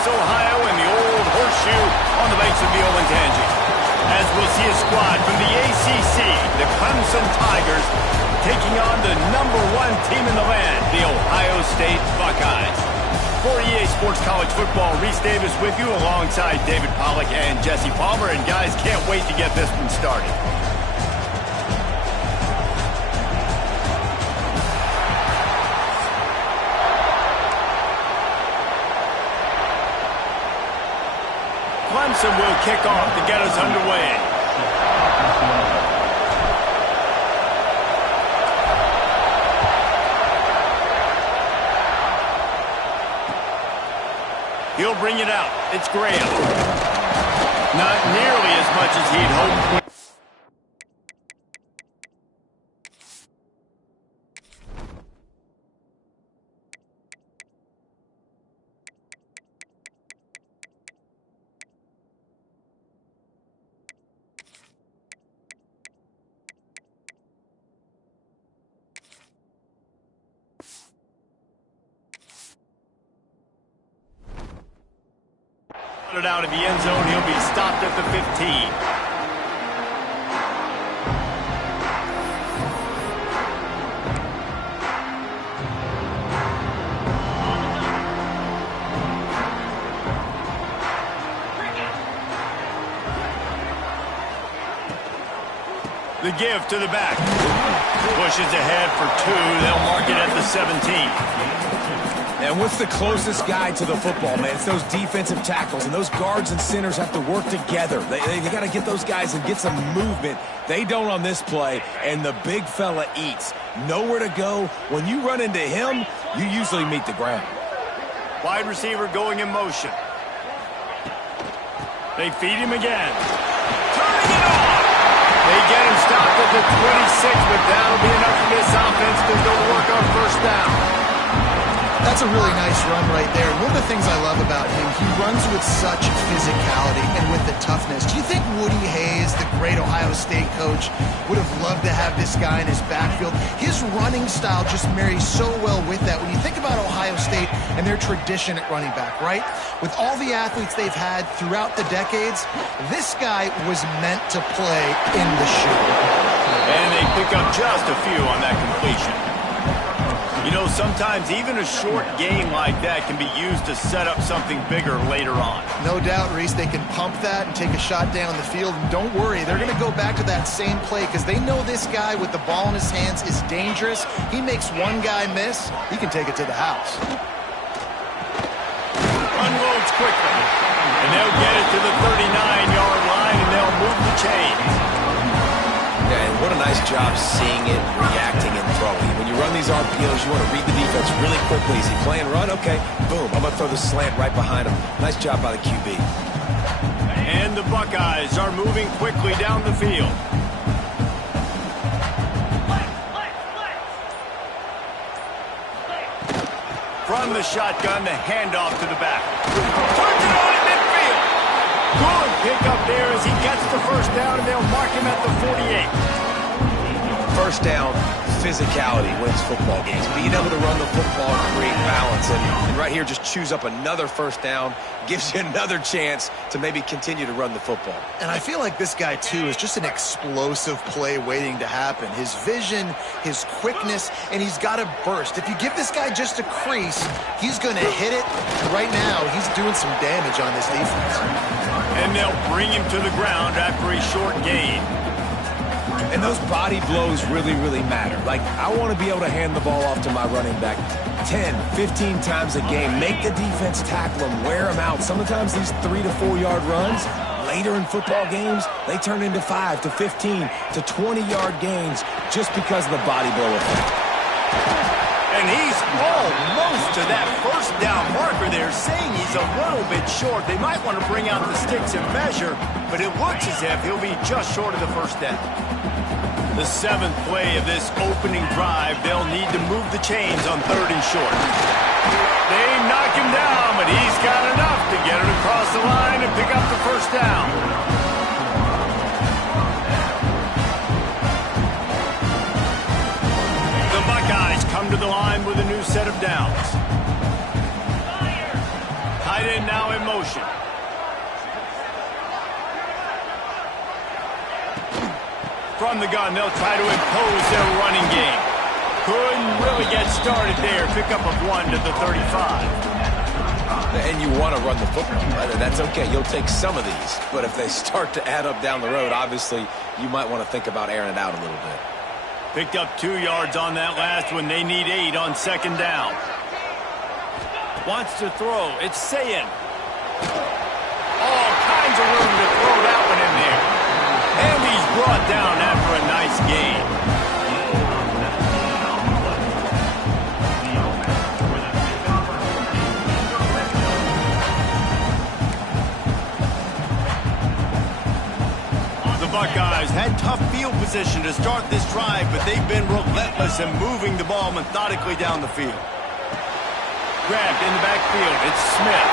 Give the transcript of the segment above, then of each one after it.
Columbus, Ohio, in the old horseshoe on the banks of the Olentangy. As we'll see a squad from the ACC, the Clemson Tigers, taking on the #1 team in the land, the Ohio State Buckeyes. For EA Sports College Football, Reese Davis with you alongside David Pollack and Jesse Palmer. And guys, can't wait to get this one started. Clemson will kick off to get us underway. He'll bring it out. It's Graham. Not nearly as much as he'd hoped. It out of the end zone. He'll be stopped at the 15. The give to the back. Pushes ahead for 2. They'll mark it at the 17. And what's the closest guy to the football, man? It's those defensive tackles, and those guards and centers have to work together. They got to get those guys and get some movement. They don't on this play, and the big fella eats. Nowhere to go. When you run into him, you usually meet the ground. Wide receiver going in motion. They feed him again. Turning it on! They get him stopped at the 26, but that'll be enough for this offense to go to work on first down. That's a really nice run right there. And one of the things I love about him, he runs with such physicality and with the toughness. Do you think Woody Hayes, the great Ohio State coach, would have loved to have this guy in his backfield? His running style just marries so well with that. When you think about Ohio State and their tradition at running back, right? With all the athletes they've had throughout the decades, this guy was meant to play in the shoe. And they pick up just a few on that completion. You know, sometimes even a short game like that can be used to set up something bigger later on. No doubt, Reese, they can pump that and take a shot down the field. And don't worry, they're going to go back to that same play because they know this guy with the ball in his hands is dangerous. He makes one guy miss, he can take it to the house. Unloads quickly. And they'll get it to the 39-yard line, and they'll move the chains. Yeah, and what a nice job seeing it, reacting, and throwing. When you run these RPOs, you want to read the defense really quickly. Is he playing run? Okay, boom. I'm going to throw the slant right behind him. Nice job by the QB. And the Buckeyes are moving quickly down the field. From the shotgun, the handoff to the back. Turns it on in midfield. Good pick up there as he gets the first down, and they'll mark him at the 48. First down, physicality wins football games. Being able to run the football and create balance. And right here, just choose up another first down. Gives you another chance to maybe continue to run the football. And I feel like this guy, too, is just an explosive play waiting to happen. His vision, his quickness, and he's got to burst. If you give this guy just a crease, he's going to hit it. And right now, he's doing some damage on this defense. And they'll bring him to the ground after a short gain. And those body blows really, really matter. Like, I want to be able to hand the ball off to my running back 10, 15 times a game. Make the defense tackle him, wear him out. Sometimes these 3 to 4 yard runs, later in football games, they turn into 5 to 15 to 20-yard gains just because of the body blow effect. And he's almost to that first down marker there, saying he's a little bit short. They might want to bring out the sticks and measure, but it looks as if he'll be just short of the first down. The 7th play of this opening drive, they'll need to move the chains on 3rd and short. They knock him down, but he's got enough to get it across the line and pick up the first down. The Buckeyes come to the line with a new set of downs. Tight linemen now in motion. From the gun, they'll try to impose their running game. Couldn't really get started there. Pickup of 1 to the 35. And you want to run the football. That's okay. You'll take some of these. But if they start to add up down the road, obviously, you might want to think about airing it out a little bit. Picked up 2 yards on that last one. They need 8 on second down. Wants to throw. It's Sayin. All kinds of room to throw that one in there. And he's brought down after a nice gain. The Buckeyes had tough field position to start this drive, but they've been relentless in moving the ball methodically down the field. Grabbed in the backfield. It's Smith.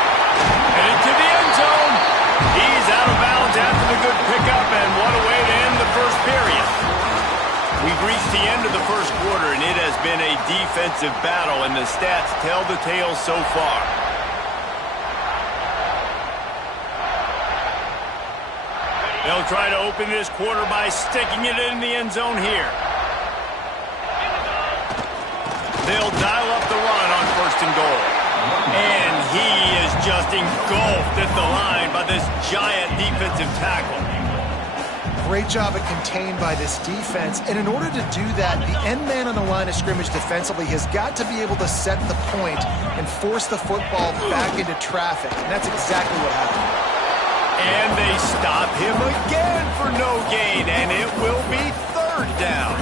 And into the end zone. He's out of bounds after the good pickup, and what a way to end the first period. We've reached the end of the first quarter, and it has been a defensive battle, and the stats tell the tale so far. They'll try to open this quarter by sticking it in the end zone here. They'll dial up the run on 1st and goal. And he is just engulfed at the line by this giant defensive tackle. Great job at contained by this defense. And in order to do that, the end man on the line of scrimmage defensively has got to be able to set the point and force the football back into traffic. And that's exactly what happened. And they stop him again for no gain, and it will be 3rd down.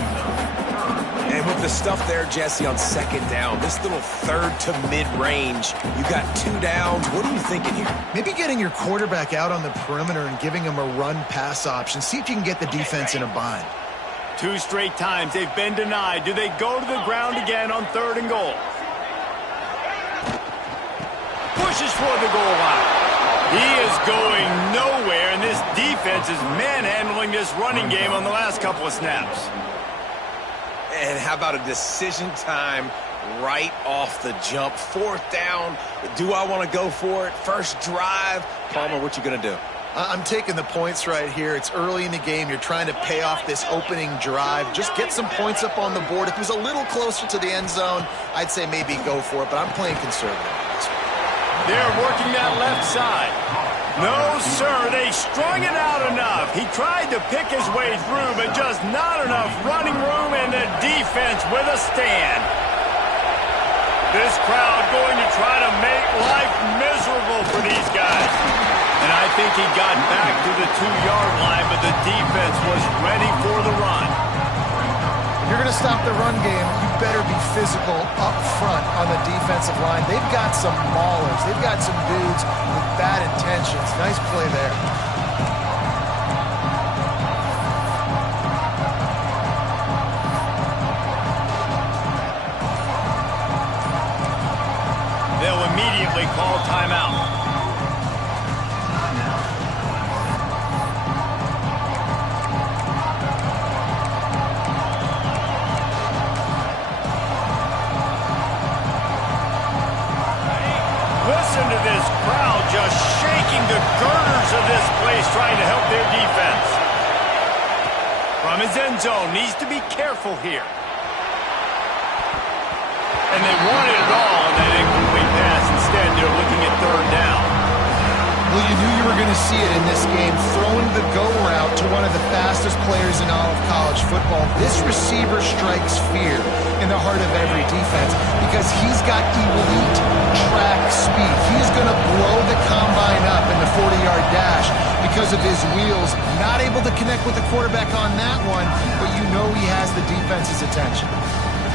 And with the stuff there, Jesse, on 2nd down, this little 3rd to mid-range, you got 2 downs. What are you thinking here? Maybe getting your quarterback out on the perimeter and giving him a run-pass option. See if you can get the defense in a bind. 2 straight times they've been denied. Do they go to the ground again on 3rd and goal? Pushes for the goal line. He is going nowhere, and this defense is manhandling this running game on the last couple of snaps. And how about a decision time right off the jump? 4th down. Do I want to go for it? First drive. Palmer, what you going to do? I'm taking the points right here. It's early in the game. You're trying to pay off this opening drive. Just get some points up on the board. If it was a little closer to the end zone, I'd say maybe go for it, but I'm playing conservative. They're working that left side. No, sir, they strung it out enough. He tried to pick his way through, but just not enough running room, and the defense with a stand. This crowd going to try to make life miserable for these guys. And I think he got back to the 2-yard line, but the defense was ready for the run. If you're going to stop the run game, you better be physical up front on the defensive line. They've got some maulers. They've got some dudes with bad intentions. Nice play there. They'll immediately call timeout. Listen to this crowd just shaking the girders of this place, trying to help their defense. From his end zone, needs to be careful here. And they wanted it all on that incomplete pass. Instead, they're looking at 3rd down. Well, you knew you were going to see it in this game, throwing the go route to one of the fastest players in all of college football. This receiver strikes fear in the heart of every defense because he's got elite track speed. He's going to blow the combine up in the 40-yard dash because of his wheels. Not able to connect with the quarterback on that one, but you know he has the defense's attention.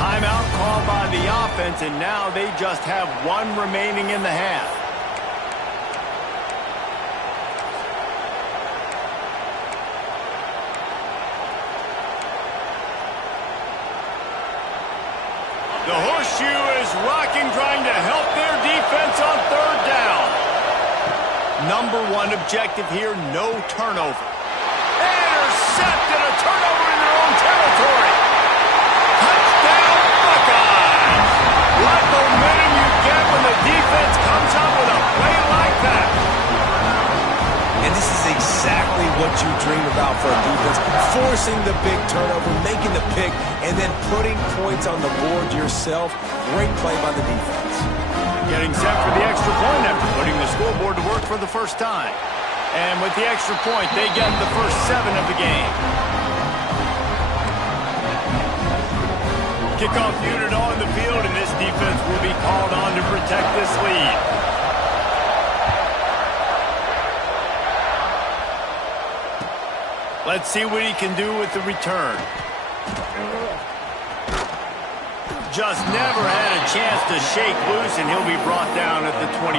Timeout called by the offense, and now they just have 1 remaining in the half. The horseshoe is rocking, trying to help their defense on 3rd down. Number 1 objective here, no turnover. Intercepted, a turnover in their own territory. Touchdown, Buckeyes. What momentum you get when the defense comes up with a play like for a defense, forcing the big turnover, making the pick, and then putting points on the board yourself. Great play by the defense. Getting set for the extra point after putting the scoreboard to work for the first time. And with the extra point, they get the first 7 of the game. Kickoff unit on the field, and this defense will be called on to protect this lead. Let's see what he can do with the return. Just never had a chance to shake loose, and he'll be brought down at the 24.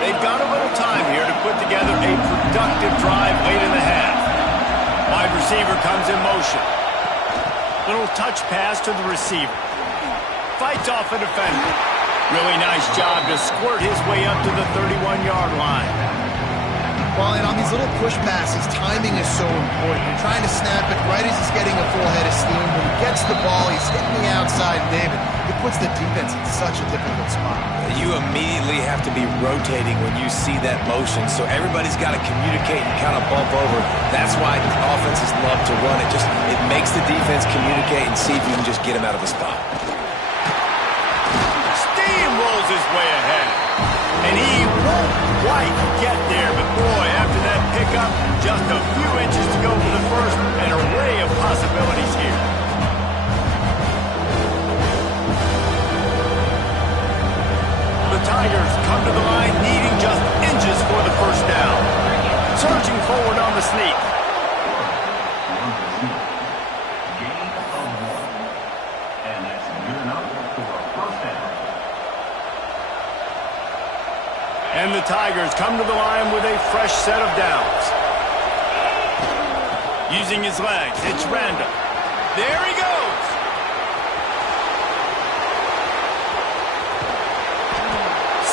They've got a little time here to put together a productive drive late in the half. Wide receiver comes in motion. Little touch pass to the receiver. Fights off a defender. Really nice job to squirt his way up to the 31-yard line. Well, and on these little push passes, timing is so important. You're trying to snap it right as he's getting a full head of steam. When he gets the ball, he's hitting the outside, David. It puts the defense in such a difficult spot. You immediately have to be rotating when you see that motion, so everybody's got to communicate and kind of bump over. That's why offenses love to run it. It makes the defense communicate and see if you can just get him out of the spot. Steamrolls his way ahead. And he won't quite get there, but boy, after that pickup, just a few inches to go for the first, an array of possibilities here. The Tigers come to the line needing just inches for the first down. Surging forward on the sneak. And the Tigers come to the line with a fresh set of downs. Using his legs, it's Randall. There he goes.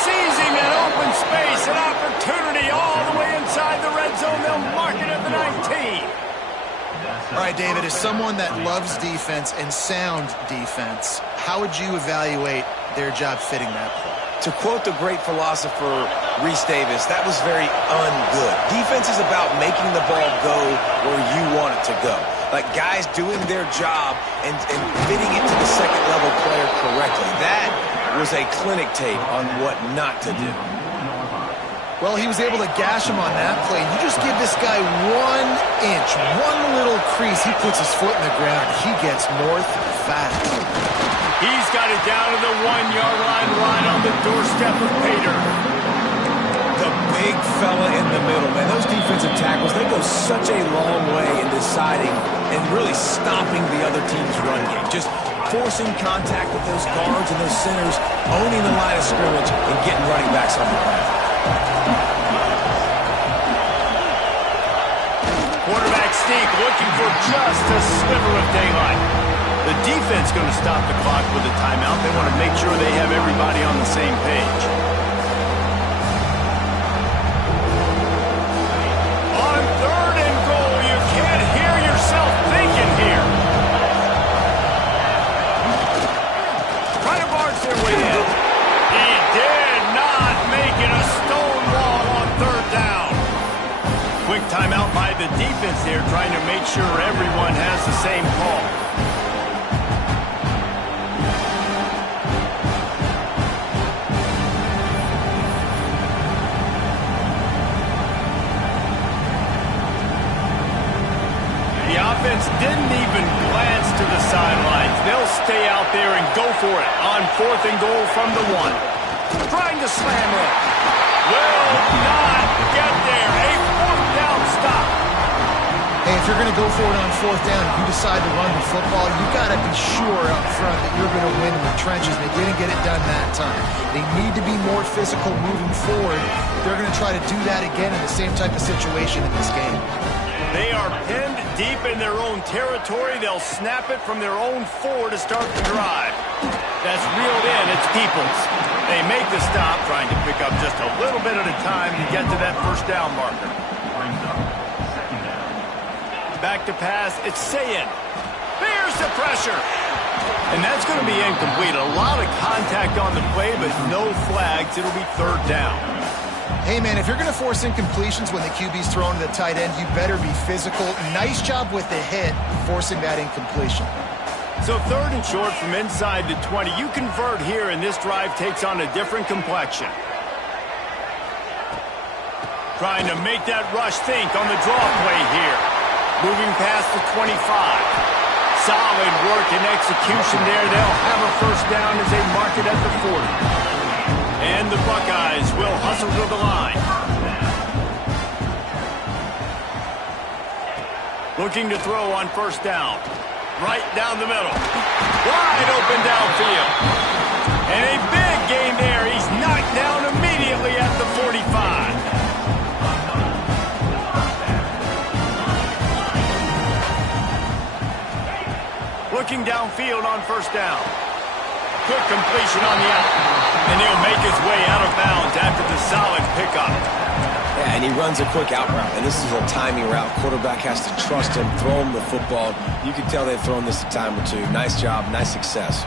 Seizing an open space, an opportunity all the way inside the red zone. They'll mark it at the 19. All right, David, as someone that loves defense and sound defense, how would you evaluate their job fitting that play? To quote the great philosopher Reese Davis, that was very un-good. Defense is about making the ball go where you want it to go. Like guys doing their job and fitting it to the second-level player correctly. That was a clinic tape on what not to do. Well, he was able to gash him on that play. You just give this guy 1 inch, one little crease. He puts his foot in the ground. He gets north fast. He's got it down to the 1-yard line, right on the doorstep of Pater. The big fella in the middle, man. Those defensive tackles, they go such a long way in deciding and really stopping the other team's run game. Just forcing contact with those guards and those centers, owning the line of scrimmage, and getting running backs on the ground. Quarterback sneak looking for just a sliver of daylight. The defense going to stop the clock with a timeout. They want to make sure they have everybody on the same page. On 3rd and goal, you can't hear yourself thinking here. Trying to barge their way in. He did not make it a stone wall on 3rd down. Quick timeout by the defense there, trying to make sure everyone has the same call. The offense didn't even glance to the sidelines. They'll stay out there and go for it on 4th and goal from the 1. Trying to slam it. Will not get there. A 4th down stop. Hey, if you're going to go for it on 4th down, if you decide to run the football, you got to be sure up front that you're going to win in the trenches. They didn't get it done that time. They need to be more physical moving forward. They're going to try to do that again in the same type of situation in this game. They are pinned deep in their own territory. They'll snap it from their own 4 to start the drive. That's reeled in. It's Peoples. They make the stop, trying to pick up just a little bit at a time to get to that first down marker. Back to pass. It's Sayin. There's the pressure. And that's going to be incomplete. A lot of contact on the play, but no flags. It'll be 3rd down. Hey, man, if you're going to force incompletions when the QB's thrown to the tight end, you better be physical. Nice job with the hit, forcing that incompletion. So 3rd and short from inside the 20. You convert here, and this drive takes on a different complexion. Trying to make that rush think on the draw play here. Moving past the 25. Solid work and execution there. They'll have a first down as they mark it at the 40. And the Buckeyes will hustle to the line. Looking to throw on first down. Right down the middle. Wide open downfield. And a big gain there. He's knocked down immediately at the 45. Looking downfield on first down. Quick completion on the out. And he'll make his way out of bounds after the solid pickup. Yeah, and he runs a quick out route, and this is a timing route. Quarterback has to trust him, throw him the football. You can tell they've thrown this a time or two. Nice job, nice success.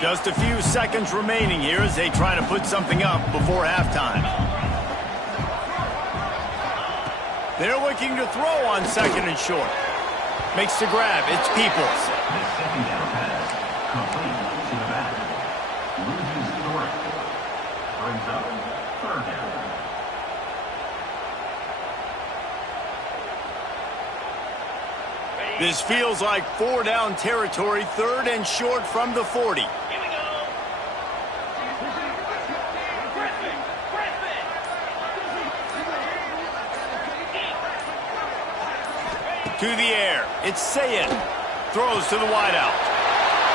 Just a few seconds remaining here as they try to put something up before halftime. They're looking to throw on 2nd and short. Makes the grab. It's Peoples. This feels like 4-down territory, 3rd and short from the 40. To the air. It's Sayed. Throws to the wideout.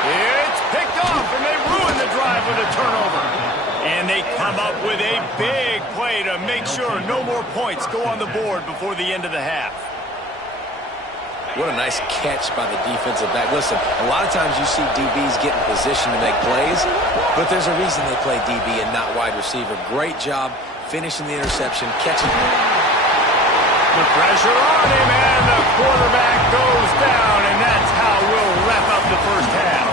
It's picked off, and they ruin the drive with a turnover. And they come up with a big play to make sure no more points go on the board before the end of the half. What a nice catch by the defensive back. Listen, a lot of times you see DBs get in position to make plays, but there's a reason they play DB and not wide receiver. Great job finishing the interception, catching it. The pressure on him, and the quarterback goes down, and that's how we'll wrap up the first half.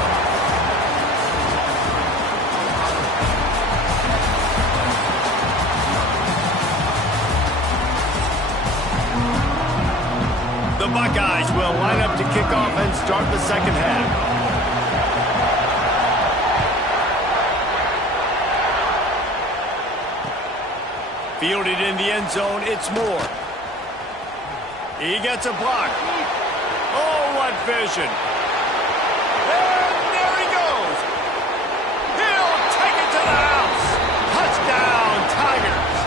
The Buckeyes will line up to kick off and start the second half. Fielded in the end zone, it's Moore. He gets a block. Oh, what vision. And there he goes. He'll take it to the house. Touchdown, Tigers.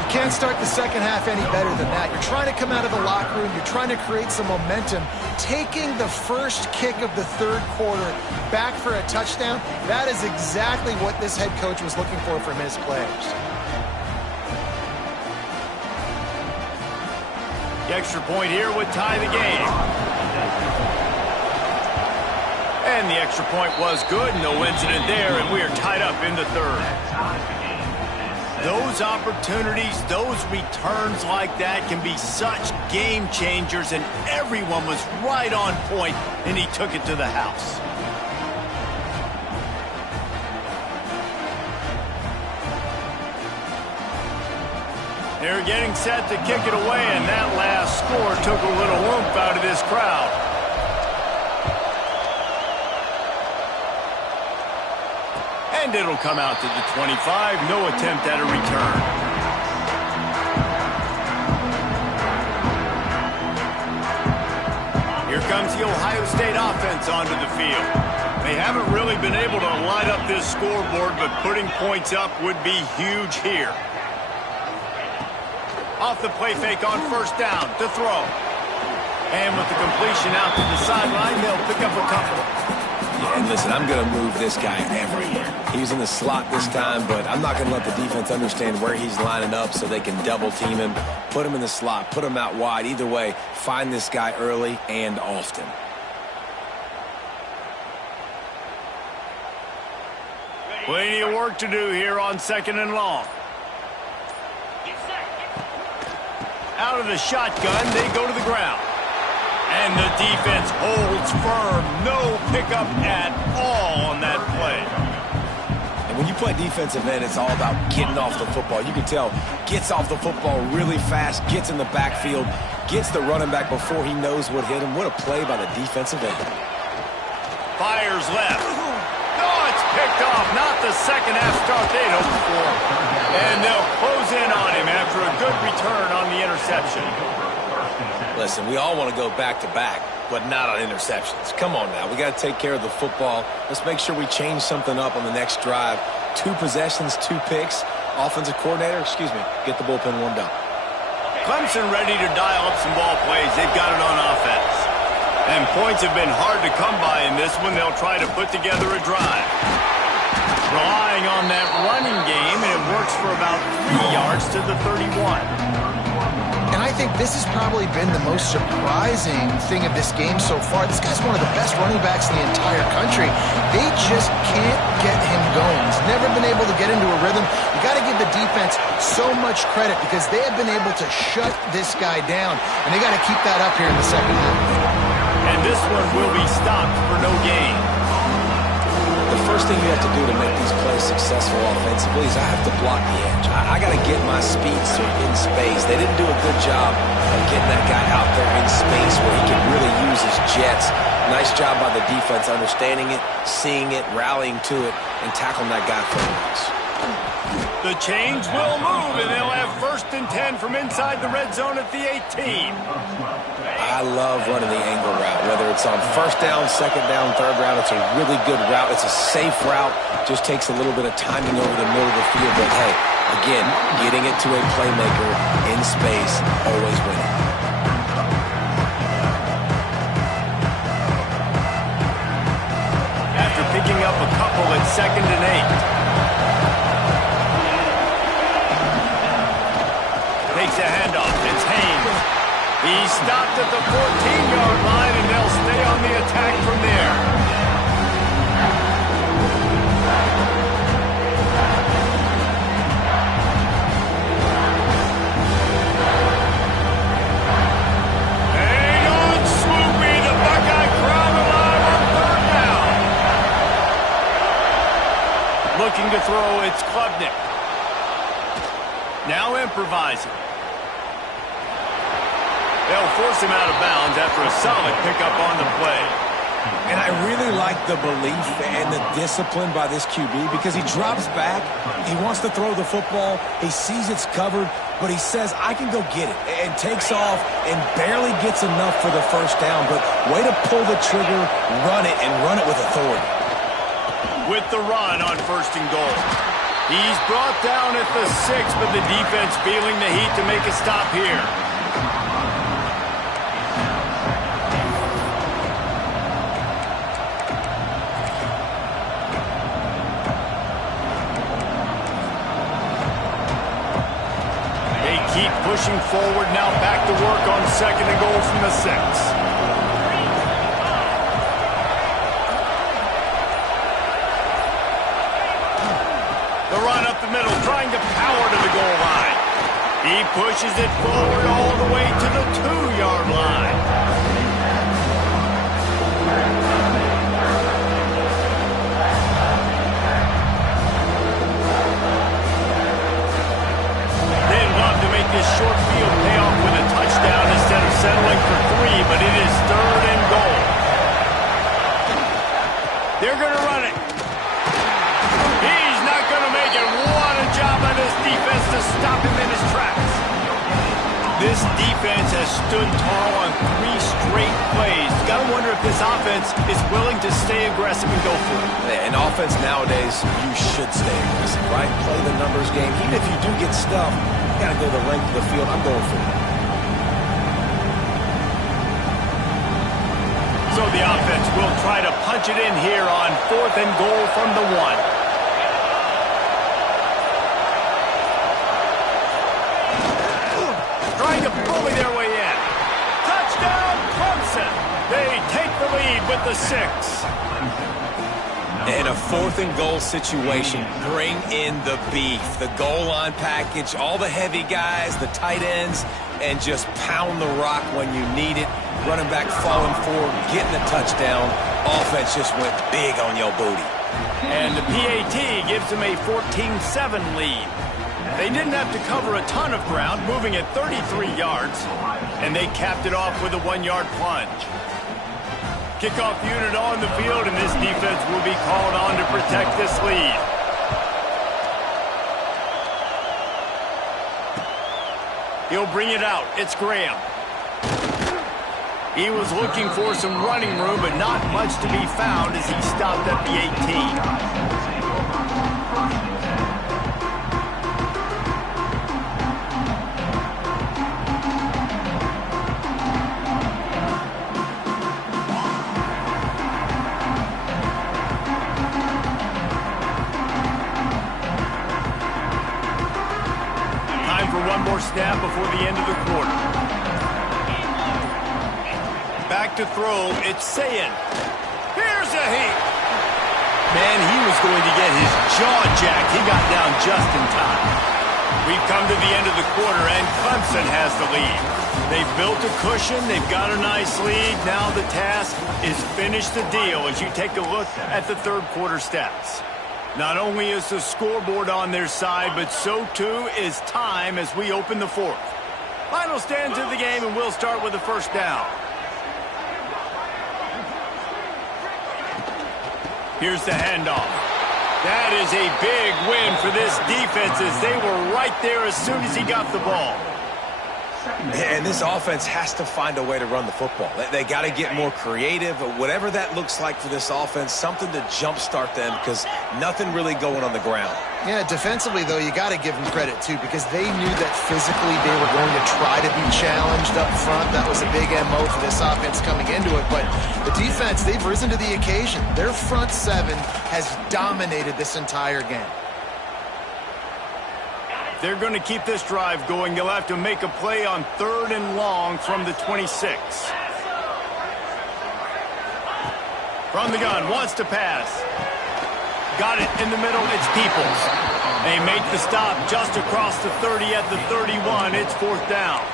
You can't start the second half any better than that. You're trying to come out of the locker room. You're trying to create some momentum. Taking the first kick of the 3rd quarter back for a touchdown, that is exactly what this head coach was looking for from his players. The extra point here would tie the game. And the extra point was good. No incident there, and we are tied up in the 3rd. Those opportunities, those returns like that can be such game changers, and everyone was right on point, and he took it to the house. They're getting set to kick it away, and that last score took a little oomph out of this crowd. And it'll come out to the 25. No attempt at a return. Here comes the Ohio State offense onto the field. They haven't really been able to light up this scoreboard, but putting points up would be huge here. Off the play fake on first down to throw. And with the completion out to the sideline, they'll pick up a couple. Yeah, and listen, I'm going to move this guy everywhere. He's in the slot this time, but I'm not going to let the defense understand where he's lining up so they can double team him, put him in the slot, put him out wide. Either way, find this guy early and often. Plenty of work to do here on 2nd and long. Out of the shotgun, they go to the ground. And the defense holds firm. No pickup at all on that play. And When you play defensive end, it's all about getting off the football. You can tell, gets off the football really fast, gets in the backfield, gets the running back before he knows what hit him. What a play by the defensive end. Fires left. Oh, it's picked off. Not the second half start they'd hoped for. And they'll close in on him after a good return on the interception. Listen, we all want to go back-to-back, but not on interceptions. Come on now. We got to take care of the football. Let's make sure we change something up on the next drive. 2 possessions, 2 picks. Offensive coordinator, get the bullpen warmed up. Clemson ready to dial up some ball plays. They've got it on offense. And points have been hard to come by in this one. They'll try to put together a drive. Relying on that running game, and it works for about 3 yards to the 31. And I think this has probably been the most surprising thing of this game so far. This guy's one of the best running backs in the entire country. They just can't get him going. He's never been able to get into a rhythm. You got to give the defense so much credit because they have been able to shut this guy down, and they got to keep that up here in the second half. And this one will be stopped for no gain. The first thing you have to do to make these plays successful offensively is I have to block the edge. I got to get my speedster in space. They didn't do a good job of getting that guy out there in space where he can really use his jets. Nice job by the defense understanding it, seeing it, rallying to it, and tackling that guy for once. The chains will move, and they'll have 1st and 10 from inside the red zone at the 18. I love running the angle route, whether it's on 1st down, 2nd down, 3rd round. It's a really good route. It's a safe route. Just takes a little bit of timing over the middle of the field. But, hey, again, getting it to a playmaker in space, always winning. After picking up a couple at 2nd and 8. Takes a handoff. It's Haynes. He stopped at the 14-yard line, and they'll stay on the attack from there. Hang on, Swoopy. The Buckeye crowd alive on 3rd down. Looking to throw, it's Klubnik. Now improvising. They'll force him out of bounds after a solid pickup on the play. And I really like the belief and the discipline by this QB because he drops back, he wants to throw the football, he sees it's covered, but he says, I can go get it, and takes off and barely gets enough for the 1st down, but way to pull the trigger, run it, and run it with authority. With the run on 1st and goal. He's brought down at the 6, but the defense feeling the heat to make a stop here. They keep pushing forward, now back to work on 2nd and goal from the 6. The run up the middle, trying to power to the goal line. He pushes it forward all the way to the 2-yard line. They'd love to make this short field pay off with a touchdown instead of settling for 3, but it is 3rd and goal. They're going to run it. He's not going to make it. What a job by this defense to stop him in his tracks. This defense has stood tall on 3 straight plays. Got to wonder if this offense is willing to stay aggressive and go for it. In offense nowadays, you should stay aggressive, right? Play the numbers game. Even if you do get stuffed, you got to go the length of the field. I'm going for it. So the offense will try to punch it in here on 4th and goal from the 1. Trying to bully their way in. Touchdown, Clemson. They take the lead with the 6. In a 4th and goal situation, bring in the beef. The goal line package, all the heavy guys, the tight ends, and just pound the rock when you need it. Running back falling forward, getting the touchdown. Offense just went big on your booty. And the PAT gives them a 14-7 lead. They didn't have to cover a ton of ground, moving at 33 yards, and they capped it off with a 1-yard plunge. Kickoff unit on the field, and this defense will be called on to protect this lead. He'll bring it out. It's Graham. He was looking for some running room, but not much to be found as he stopped at the 18. One more snap before the end of the quarter. Back to throw, it's Sayin. Here's a heat. Man, he was going to get his jaw jacked. He got down just in time. We've come to the end of the quarter, and Clemson has the lead. They've built a cushion. They've got a nice lead. Now the task is finish the deal as you take a look at the third quarter stats. Not only is the scoreboard on their side, but so too is time as we open the fourth. Final stands of the game, and we'll start with the first down. Here's the handoff. That is a big win for this defense as they were right there as soon as he got the ball. And this offense has to find a way to run the football. They got to get more creative, whatever that looks like for this offense, something to jumpstart them because nothing really going on the ground. Yeah, defensively, though, you got to give them credit, too, because they knew that physically they were going to try to be challenged up front. That was a big MO for this offense coming into it. But the defense, they've risen to the occasion. Their front seven has dominated this entire game. They're going to keep this drive going. They'll have to make a play on 3rd and long from the 26. From the gun, wants to pass. Got it in the middle, it's Peoples. They make the stop just across the 30 at the 31. It's 4th down.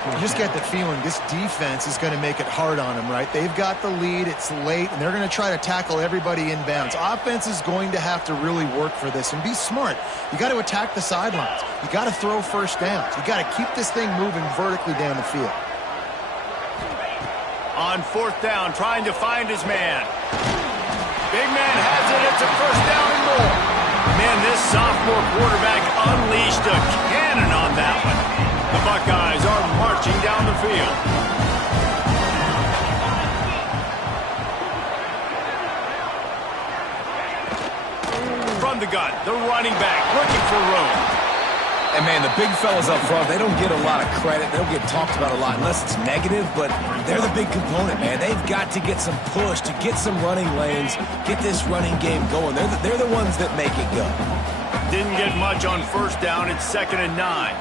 You just get the feeling this defense is going to make it hard on them, right? They've got the lead, it's late, and they're going to try to tackle everybody inbounds. Offense is going to have to really work for this and be smart. You got to attack the sidelines. You got to throw first downs. You got to keep this thing moving vertically down the field. On 4th down, trying to find his man. Big man has it. It's a first down and more. Man, this sophomore quarterback unleashed a cannon on that one. The Buckeyes are marching down the field. From the gun, the running back looking for room. And, man, the big fellas up front, they don't get a lot of credit. They don't get talked about a lot unless it's negative, but they're the big component, man. They've got to get some push, to get some running lanes, get this running game going. They're the ones that make it go. Didn't get much on 1st down. It's 2nd and 9.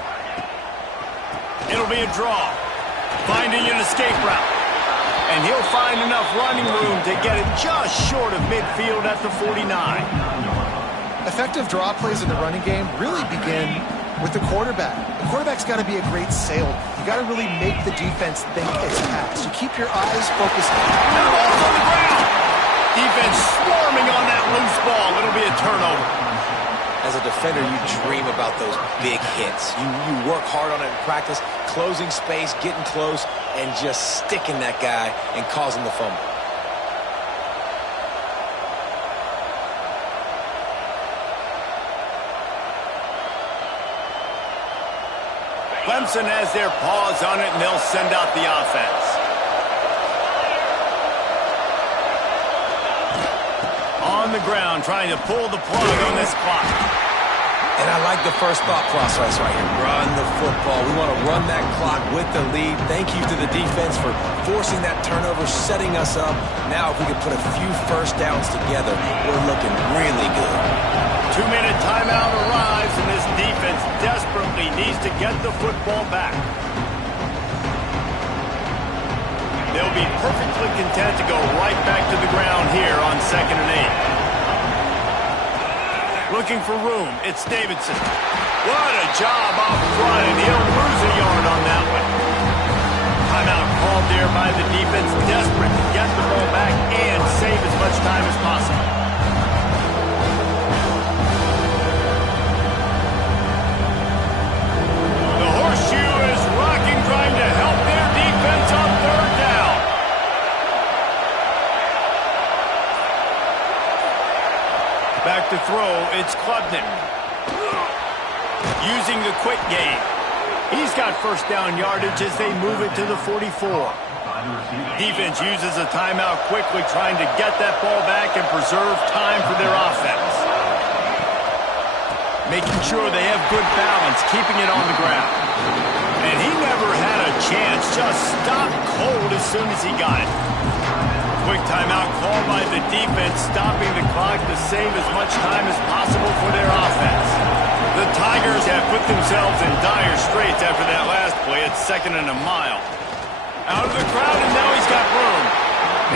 It'll be a draw. Finding an escape route. And he'll find enough running room to get it just short of midfield at the 49. Effective draw plays in the running game really begin with the quarterback. The quarterback's got to be a great salesman. You got to really make the defense think it's pass. You keep your eyes focused. And the ball's on the ground. Defense swarming on that loose ball. It'll be a turnover. As a defender, you dream about those big hits. You work hard on it in practice, closing space, getting close, and just sticking that guy and causing the fumble. Clemson has their paws on it, and they'll send out the offense. On the ground, trying to pull the plug on this clock. And I like the first thought process right here. Run the football. We want to run that clock with the lead. Thank you to the defense for forcing that turnover, setting us up. Now, if we can put a few first downs together, we're looking really good. 2-minute timeout arrives, and this defense desperately needs to get the football back. They'll be perfectly content to go right back to the ground here on 2nd and 8. Looking for room, it's Davidson. What a job off front, and he'll lose a yard on that one. Timeout called there by the defense, desperate to get the ball back and save as much time as possible. to throw, it's Klubnik. Using the quick game. He's got first down yardage as they move it to the 44. Defense uses a timeout quickly, trying to get that ball back and preserve time for their offense. Making sure they have good balance, keeping it on the ground. And he never had a chance, just stopped cold as soon as he got it. Quick timeout called by the defense, stopping the clock to save as much time as possible for their offense. The Tigers have put themselves in dire straits after that last play at 2nd and a mile. Out of the crowd, and now he's got room.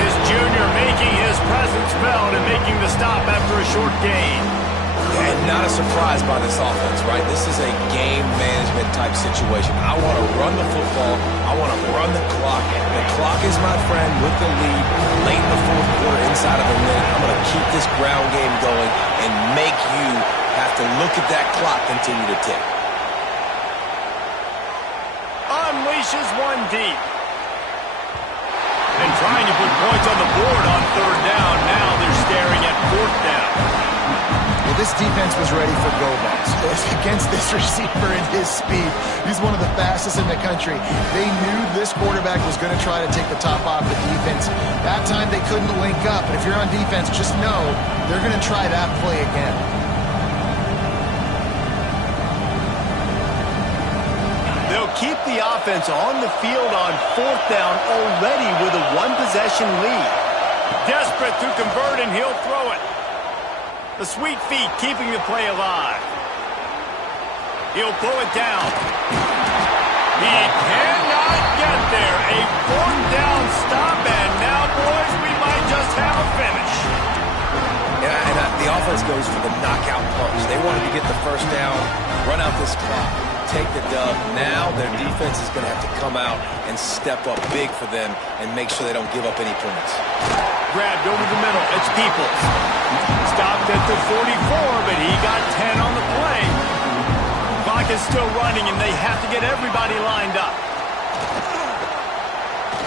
His junior making his presence felt and making the stop after a short gain. And not a surprise by this offense, right? This is a game management type situation. I want to run the football. I want to run the clock. The clock is my friend with the lead. Late in the fourth quarter, inside of a minute, I'm going to keep this ground game going and make you have to look at that clock continue to tick. Unleashes one deep. And trying to put points on the board on 3rd down. Now they're staring at 4th down. Well, this defense was ready for go-balls against this receiver and his speed. He's one of the fastest in the country. They knew this quarterback was going to try to take the top off the defense. That time they couldn't link up. But if you're on defense, just know they're going to try that play again. They'll keep the offense on the field on 4th down already with a one-possession lead. Desperate to convert, and he'll throw it. The sweet feet keeping the play alive. He'll pull it down. He cannot get there. A 4th down stop, and now, boys, we might just have a finish. And the offense goes for the knockout punch. They wanted to get the first down, run out this clock, take the dub. Now their defense is going to have to come out and step up big for them and make sure they don't give up any points. Grabbed over the middle. It's Peoples. Stopped at the 44, but he got 10 on the play. Clock is still running, and they have to get everybody lined up.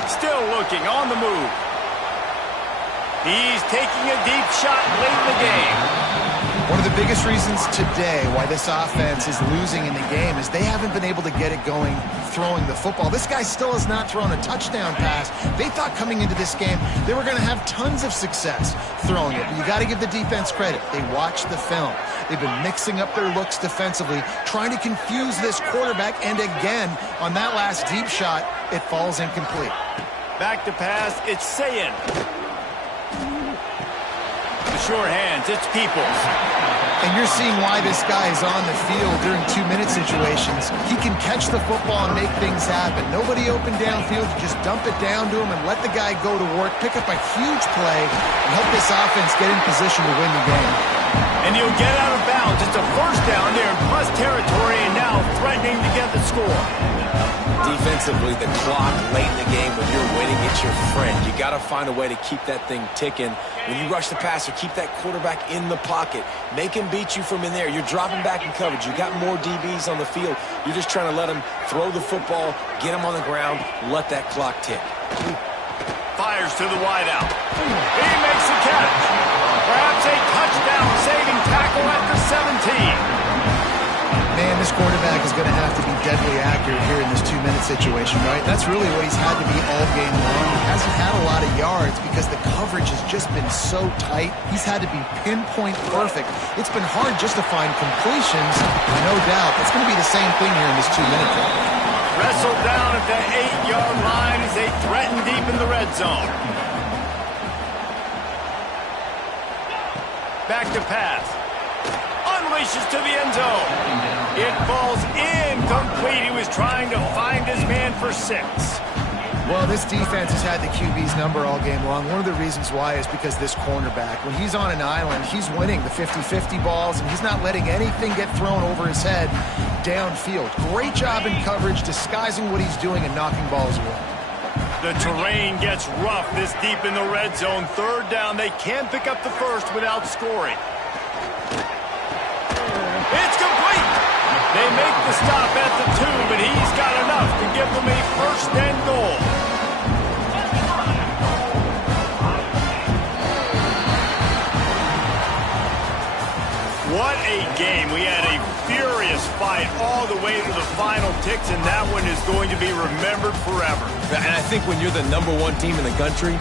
Still looking on the move. He's taking a deep shot late in the game. One of the biggest reasons today why this offense is losing in the game is they haven't been able to get it going throwing the football. This guy still has not thrown a touchdown pass. They thought coming into this game they were going to have tons of success throwing it. But you got to give the defense credit. They watched the film. They've been mixing up their looks defensively, trying to confuse this quarterback. And again, on that last deep shot, it falls incomplete. Back to pass. It's Sayin. The short hands. It's Peoples. And you're seeing why this guy is on the field during 2-minute situations. He can catch the football and make things happen. Nobody open downfield. You just dump it down to him and let the guy go to work, pick up a huge play, and help this offense get in position to win the game. And he'll get out of bounds. It's a first down there in plus territory, and now threatening to get the score. Defensively, the clock late in the game, when you're winning, it's your friend. You got to find a way to keep that thing ticking. When you rush the passer, keep that quarterback in the pocket. Make him beat you from in there. You're dropping back in coverage. You got more DBs on the field. You're just trying to let him throw the football, get him on the ground, let that clock tick. Fires to the wideout. He makes the catch. Perhaps a touchdown-saving tackle at the 17. Man, this quarterback is going to have to be deadly accurate here in this 2-minute situation, right? That's really what he's had to be all game long. He hasn't had a lot of yards because the coverage has just been so tight. He's had to be pinpoint perfect. It's been hard just to find completions, no doubt. It's going to be the same thing here in this 2-minute drill. Wrestled down at the 8-yard line as they threaten deep in the red zone. Back to pass. Unleashes to the end zone. It falls incomplete. He was trying to find his man for 6. Well, this defense has had the QB's number all game long. One of the reasons why is because this cornerback, when he's on an island, he's winning the 50-50 balls, and he's not letting anything get thrown over his head downfield. Great job in coverage, disguising what he's doing and knocking balls away. The terrain gets rough this deep in the red zone. 3rd down. They can't pick up the first without scoring. It's complete. They make the stop at the 2, but he's got enough to give them a first and goal. What a game. We had a furious fight all the way to the final ticks, and that one is going to be remembered forever. And I think when you're the #1 team in the country,